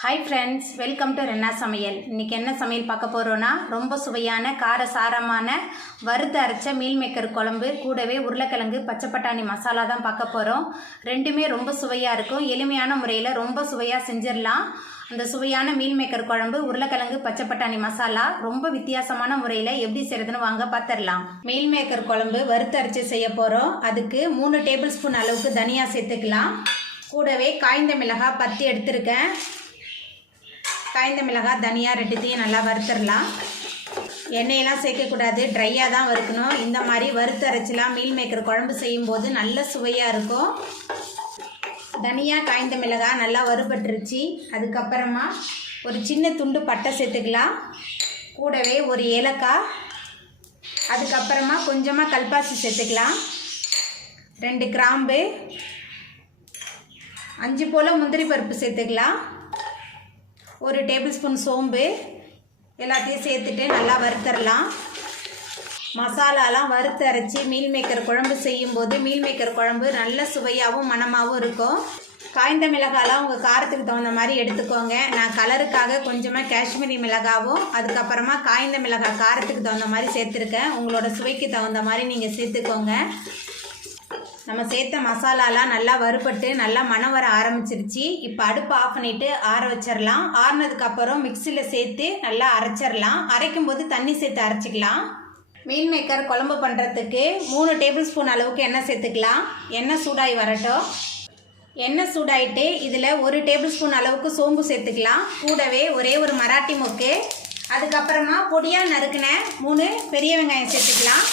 Hi friends, welcome to Renna சமையல். இன்றைக்கி என்ன சமையல் பார்க்க போகிறோன்னா, ரொம்ப சுவையான காரசாரமான வறுத்து அரைச்ச மீல் மேக்கர் குழம்பு, கூடவே உருளைக்கிழங்கு பச்சை பட்டாணி மசாலா தான் பார்க்க போகிறோம். ரெண்டுமே ரொம்ப சுவையாக இருக்கும். எளிமையான முறையில் ரொம்ப சுவையாக செஞ்சிடலாம். அந்த சுவையான மீல் மேக்கர் குழம்பு, உருளைக்கிழங்கு பச்சை பட்டாணி மசாலா ரொம்ப வித்தியாசமான முறையில் எப்படி செய்கிறதுன்னு வாங்க பார்த்துடலாம். மீல் மேக்கர் குழம்பு வறுத்து அரைச்சி செய்ய போகிறோம். அதுக்கு 3 டேபிள் ஸ்பூன் அளவுக்கு தனியா சேர்த்துக்கலாம். கூடவே காய்ந்த மிளகாய் 10 எடுத்திருக்கேன். காய்ந்த மிளகாய் தனியா ரெண்டுத்தையும் நல்லா வறுத்துடலாம். எண்ணெயெல்லாம் சேர்க்கக்கூடாது, ட்ரையாக தான் வறுக்கணும். இந்த மாதிரி வறுத்து அரைச்சிலாம் மீல் மேக்கர் குழம்பு செய்யும்போது நல்ல சுவையாக இருக்கும். தனியா காய்ந்த மிளகாய் நல்லா வறுபட்டுருச்சு. அதுக்கப்புறமா ஒரு சின்ன துண்டு பட்டை சேர்த்துக்கலாம். கூடவே ஒரு ஏலக்காய், அதுக்கப்புறமா கொஞ்சமாக கல்பாசி சேர்த்துக்கலாம். 2 கிராம்பு, 5 போல் முந்திரி பருப்பு சேர்த்துக்கலாம். 1 டேபிள் ஸ்பூன் சோம்பு, எல்லாத்தையும் சேர்த்துட்டு நல்லா வறுத்தரலாம். மசாலாலாம் வறுத்து அரைச்சி மீல் மேக்கர் குழம்பு செய்யும்போது மீல் மேக்கர் குழம்பு நல்ல சுவையாகவும் மணமாகவும் இருக்கும். காய்ந்த மிளகாலாம் உங்கள் காரத்துக்கு தகுந்த மாதிரி எடுத்துக்கோங்க. நான் கலருக்காக கொஞ்சமாக காஷ்மீரி மிளகாவும் அதுக்கப்புறமா காய்ந்த மிளகாய் காரத்துக்கு தகுந்த மாதிரி சேர்த்துருக்கேன். உங்களோட சுவைக்கு தகுந்த மாதிரி நீங்கள் சேர்த்துக்கோங்க. நம்ம சேர்த்த மசாலாலாம் நல்லா வறுபட்டு நல்லா மணம் வர ஆரம்பிச்சிருச்சு. இப்போ அடுப்பு ஆஃப் பண்ணிவிட்டு ஆற வச்சிடலாம். ஆறுனதுக்கப்புறம் மிக்சியில் சேர்த்து நல்லா அரைச்சிடலாம். அரைக்கும் போது தண்ணி சேர்த்து அரைச்சிக்கலாம். மீல் மேக்கர் குழம்பு பண்ணுறதுக்கு 3 டேபிள் ஸ்பூன் அளவுக்கு எண்ணெய் சேர்த்துக்கலாம். எண்ணெய் சூடாகி வரட்டும். எண்ணெய் சூடாயிட்டு இதில் 1 டேபிள் ஸ்பூன் அளவுக்கு சோம்பு சேர்த்துக்கலாம். கூடவே ஒரே ஒரு மராட்டி மொக்கு, அதுக்கப்புறமா பொடியாக நறுக்கின 3 பெரிய வெங்காயம் சேர்த்துக்கலாம்.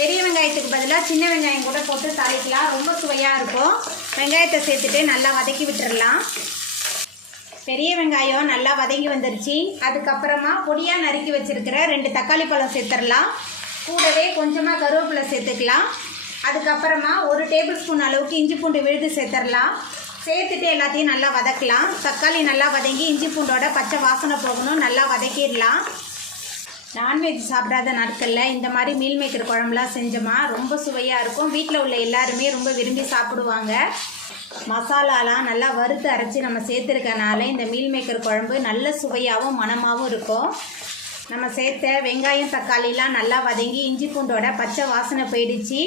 பெரிய வெங்காயத்துக்கு பதிலாக சின்ன வெங்காயம் கூட போட்டு தாளிக்கலாம், ரொம்ப சுவையாக இருக்கும். வெங்காயத்தை சேர்த்துட்டு நல்லா வதக்கி விட்டுடலாம். பெரிய வெங்காயம் நல்லா வதங்கி வந்துருச்சு. அதுக்கப்புறமா பொடியாக நறுக்கி வச்சுருக்கிற 2 தக்காளி பழம் சேர்த்துடலாம். கூடவே கொஞ்சமாக கருவேப்பிலை சேர்த்துக்கலாம். அதுக்கப்புறமா 1 டேபிள் ஸ்பூன் அளவுக்கு இஞ்சி பூண்டு விழுது சேர்த்துடலாம். சேர்த்துட்டு எல்லாத்தையும் நல்லா வதக்கலாம். தக்காளி நல்லா வதங்கி இஞ்சி பூண்டோட பச்சை வாசனை போகணும், நல்லா வதக்கிடலாம். நான்வெஜ் சாப்பிடாத நாட்களில் இந்த மாதிரி மீல் மேக்கர் குழம்புலாம் செஞ்சோமா ரொம்ப சுவையாக இருக்கும். வீட்டில் உள்ள எல்லாருமே ரொம்ப விரும்பி சாப்பிடுவாங்க. மசாலாலாம் நல்லா வறுத்து அரைச்சி நம்ம சேர்த்துருக்கனால இந்த மீல் மேக்கர் குழம்பு நல்ல சுவையாகவும் மணமாகவும் இருக்கும். நம்ம சேர்த்த வெங்காயம் தக்காளிலாம் நல்லா வதங்கி இஞ்சி பூண்டோட பச்சை வாசனை போயிடுச்சு.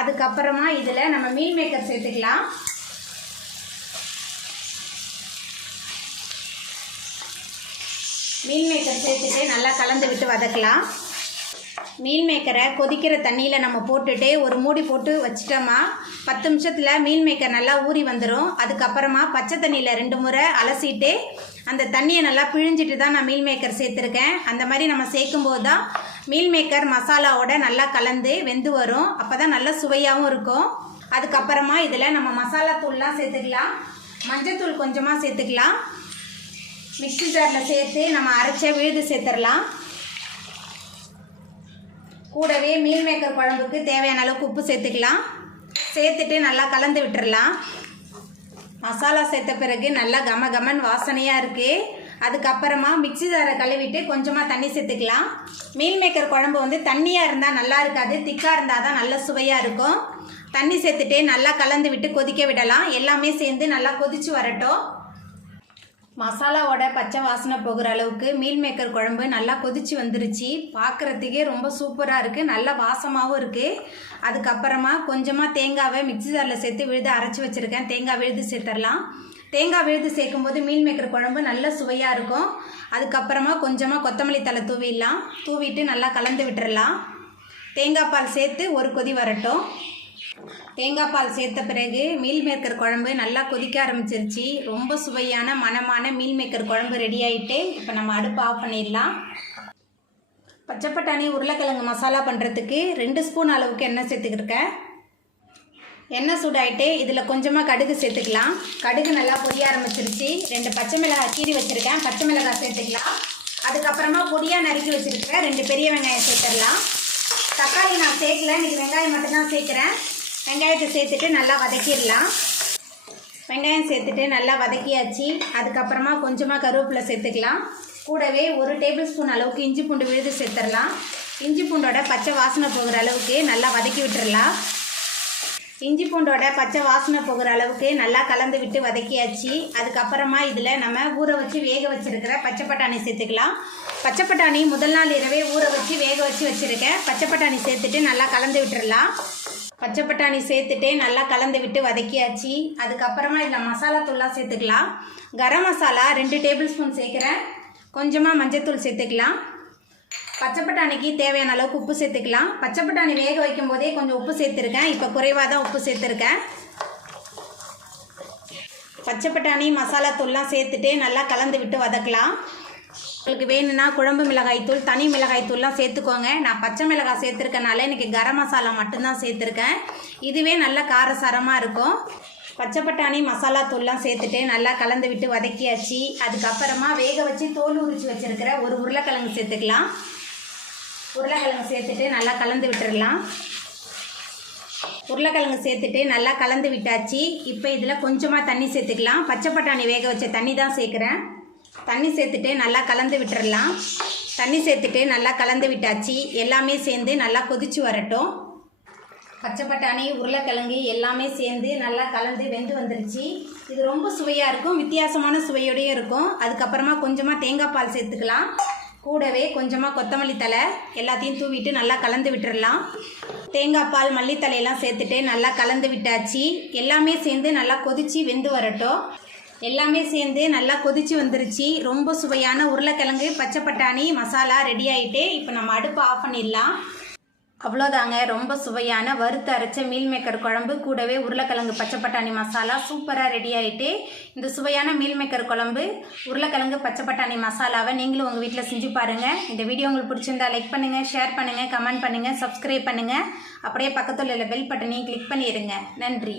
அதுக்கப்புறமா இதில் நம்ம மீல் மேக்கர் சேர்த்துக்கலாம். மீல் மேக்கர் சேர்த்துட்டு நல்லா கலந்து விட்டு வதக்கலாம். மீல் மேக்கரை கொதிக்கிற தண்ணியில் நம்ம போட்டுட்டு ஒரு மூடி போட்டு வச்சிட்டோமா 10 நிமிஷத்தில் மீல் மேக்கர் நல்லா ஊறி வந்துடும். அதுக்கப்புறமா பச்சை தண்ணியில் 2 முறை அலசிட்டு அந்த தண்ணியை நல்லா பிழிஞ்சிட்டு தான் நான் மீல் மேக்கர் சேர்த்துருக்கேன். அந்த மாதிரி நம்ம சேர்க்கும்போது தான் மீல் மேக்கர் மசாலாவோட நல்லா கலந்து வெந்து வரும். அப்போ தான் நல்லா சுவையாகவும் இருக்கும். அதுக்கப்புறமா இதில் நம்ம மசாலா தூள்லாம் சேர்த்துக்கலாம். மஞ்சத்தூள் கொஞ்சமாக சேர்த்துக்கலாம். மிக்ஸி ஜாரில் சேர்த்து நம்ம அரைச்ச விழுது சேர்த்துடலாம். கூடவே மீல் மேக்கர் குழம்புக்கு தேவையான அளவுக்கு உப்பு சேர்த்துக்கலாம். சேர்த்துட்டு நல்லா கலந்து விட்டுடலாம். மசாலா சேர்த்த பிறகு நல்லா கமகமன் வாசனையாக இருக்குது. அதுக்கப்புறமா மிக்ஸி ஜாரை கழுவிட்டு கொஞ்சமாக தண்ணி சேர்த்துக்கலாம். மீல் மேக்கர் குழம்பு தண்ணியாக இருந்தால் நல்லா இருக்காது, திக்காக இருந்தால் தான் நல்ல சுவையாக இருக்கும். தண்ணி சேர்த்துட்டு நல்லா கலந்து விட்டு கொதிக்க விடலாம். எல்லாமே சேர்ந்து நல்லா கொதித்து வரட்டும். மசாலாவோட பச்சை வாசனை போகிற அளவுக்கு மீல் மேக்கர் குழம்பு நல்லா கொதிச்சு வந்துருச்சு. பார்க்குறதுக்கே ரொம்ப சூப்பராக இருக்குது, நல்ல வாசமாகவும் இருக்குது. அதுக்கப்புறமா கொஞ்சமாக தேங்காவை மிக்ஸி ஜாரில் சேர்த்து விழுது அரைச்சி வச்சுருக்கேன். தேங்காய் விழுது சேர்த்துடலாம். தேங்காய் விழுது சேர்க்கும்போது மீல் மேக்கர் குழம்பு நல்ல சுவையாக இருக்கும். அதுக்கப்புறமா கொஞ்சமாக கொத்தமல்லி தழை தூவிடலாம். தூவிட்டு நல்லா கலந்து விட்டுடலாம். தேங்காய் பால் சேர்த்து ஒரு கொதி வரட்டும். தேங்காய் பால் சேர்த்த பிறகு மீல் மேக்கர் குழம்பு நல்லா கொதிக்க ஆரம்பிச்சிருச்சு. ரொம்ப சுவையான மணமான மீல் மேக்கர் குழம்பு ரெடி ஆகிட்டு இப்போ நம்ம அடுப்பு ஆஃப் பண்ணிடலாம். பச்சை பட்டாணி உருளைக்கிழங்கு மசாலா பண்ணுறதுக்கு 2 ஸ்பூன் அளவுக்கு எண்ணெய் சேர்த்துக்கிருக்கேன். எண்ணெய் சூடாயிட்டு இதில் கொஞ்சமாக கடுகு சேர்த்துக்கலாம். கடுகு நல்லா பொரிய ஆரம்பிச்சிருச்சு. 2 பச்சை மிளகாய் கீறி வச்சுருக்கேன், பச்சை மிளகாய் சேர்த்துக்கலாம். அதுக்கப்புறமா பொடியாக நறுக்கி வச்சுருக்கேன் 2 பெரிய வெங்காயம் சேர்த்துடலாம். தக்காளி நான் சேர்க்கல, இன்றைக்கி வெங்காயம் மட்டும்தான் சேர்க்குறேன். வெங்காயத்தை சேர்த்துட்டு நல்லா வதக்கிடலாம். வெங்காயம் சேர்த்துட்டு நல்லா வதக்கியாச்சு. அதுக்கப்புறமா கொஞ்சமாக கருவேப்பிலை சேர்த்துக்கலாம். கூடவே 1 டேபிள் ஸ்பூன் அளவுக்கு இஞ்சி பூண்டு விழுது சேர்த்துடலாம். இஞ்சி பூண்டோட பச்சை வாசனை போகிற அளவுக்கு நல்லா வதக்கி விட்டுடலாம். இஞ்சி பூண்டோட பச்சை வாசனை போகிற அளவுக்கு நல்லா கலந்து விட்டு வதக்கியாச்சு. அதுக்கப்புறமா இதில் நம்ம ஊற வச்சு வேக வச்சுருக்கிற பச்சை பட்டாணி சேர்த்துக்கலாம். பச்சை பட்டாணி முதல் நாள் இரவே ஊற வச்சு வேக வச்சு வச்சுருக்கேன். பச்சை பட்டாணி சேர்த்துட்டு நல்லா கலந்து விட்டுடலாம். பச்சை பட்டாணி சேர்த்துட்டு நல்லா கலந்து விட்டு வதக்கியாச்சு. அதுக்கப்புறமா இதில் மசாலா தூள்லாம் சேர்த்துக்கலாம். கரம் மசாலா 2 டேபிள் ஸ்பூன் சேர்க்குறேன். கொஞ்சமாக மஞ்சத்தூள் சேர்த்துக்கலாம். பச்சை பட்டாணிக்கு தேவையான அளவுக்கு உப்பு சேர்த்துக்கலாம். பச்சை பட்டாணி வேக வைக்கும் போதே கொஞ்சம் உப்பு சேர்த்துருக்கேன். இப்போ குறைவாக தான் உப்பு சேர்த்துருக்கேன். பச்சை பட்டாணி மசாலா தூள்லாம் சேர்த்துட்டு நல்லா கலந்து விட்டு வதக்கலாம். உங்களுக்கு வேணும்னா குழம்பு மிளகாய் தூள், தனி மிளகாய் தூள்லாம் சேர்த்துக்கோங்க. நான் பச்சை மிளகாய் சேர்த்துருக்கனால இன்றைக்கி கரம் மசாலா மட்டும்தான் சேர்த்துருக்கேன். இதுவே நல்ல காரசாரமாக இருக்கும். பச்சை பட்டாணி மசாலா தூள்லாம் சேர்த்துட்டு நல்லா கலந்து விட்டு வதக்கியாச்சு. அதுக்கப்புறமா வேக வச்சு தோல் உரித்து வச்சுருக்கிற ஒரு உருளைக்கிழங்கு சேர்த்துக்கலாம். உருளைக்கிழங்கு சேர்த்துட்டு நல்லா கலந்து விட்டுடலாம். உருளைக்கிழங்கு சேர்த்துட்டு நல்லா கலந்து விட்டாச்சு. இப்போ இதில் கொஞ்சமாக தண்ணி சேர்த்துக்கலாம். பச்சை பட்டாணி வேக வச்ச தண்ணி தான் சேர்க்குறேன். தண்ணி சேர்த்துட்டு நல்லா கலந்து விட்டுடலாம். தண்ணி சேர்த்துட்டு நல்லா கலந்து விட்டாச்சு. எல்லாமே சேர்ந்து நல்லா கொதிச்சு வரட்டும். பச்சை பட்டாணி உருளைக்கிழங்கு எல்லாமே சேர்ந்து நல்லா கலந்து வெந்து வந்துருச்சு. இது ரொம்ப சுவையாக இருக்கும், வித்தியாசமான சுவையோடையும் இருக்கும். அதுக்கப்புறமா கொஞ்சமாக தேங்காய் பால் சேர்த்துக்கலாம். கூடவே கொஞ்சமாக கொத்தமல்லி தழை எல்லாத்தையும் தூவிட்டு நல்லா கலந்து விட்டுடலாம். தேங்காய் பால் மல்லித்தலையெல்லாம் சேர்த்துட்டு நல்லா கலந்து விட்டாச்சு. எல்லாமே சேர்ந்து நல்லா கொதித்து வெந்து வரட்டும். எல்லாமே சேர்ந்து நல்லா கொதித்து வந்துருச்சு. ரொம்ப சுவையான உருளைக்கிழங்கு பச்சை பட்டாணி மசாலா ரெடி ஆகிட்டு இப்போ நம்ம அடுப்பை ஆஃப் பண்ணிடலாம். அவ்வளோதாங்க, ரொம்ப சுவையான வறுத்து அரைச்ச மீல் மேக்கர் குழம்பு கூடவே உருளைக்கிழங்கு பச்சை பட்டாணி மசாலா சூப்பராக ரெடி ஆகிட்டு. இந்த சுவையான மீல் மேக்கர் குழம்பு உருளைக்கிழங்கு பச்சை பட்டாணி மசாலாவை நீங்களும் உங்கள் வீட்டில் செஞ்சு பாருங்கள். இந்த வீடியோ உங்களுக்கு பிடிச்சிருந்தா லைக் பண்ணுங்கள், ஷேர் பண்ணுங்கள், கமெண்ட் பண்ணுங்கள், சப்ஸ்கிரைப் பண்ணுங்கள். அப்படியே பக்கத்தில் உள்ள பெல் பட்டனையும் கிளிக் பண்ணிடுங்க. நன்றி.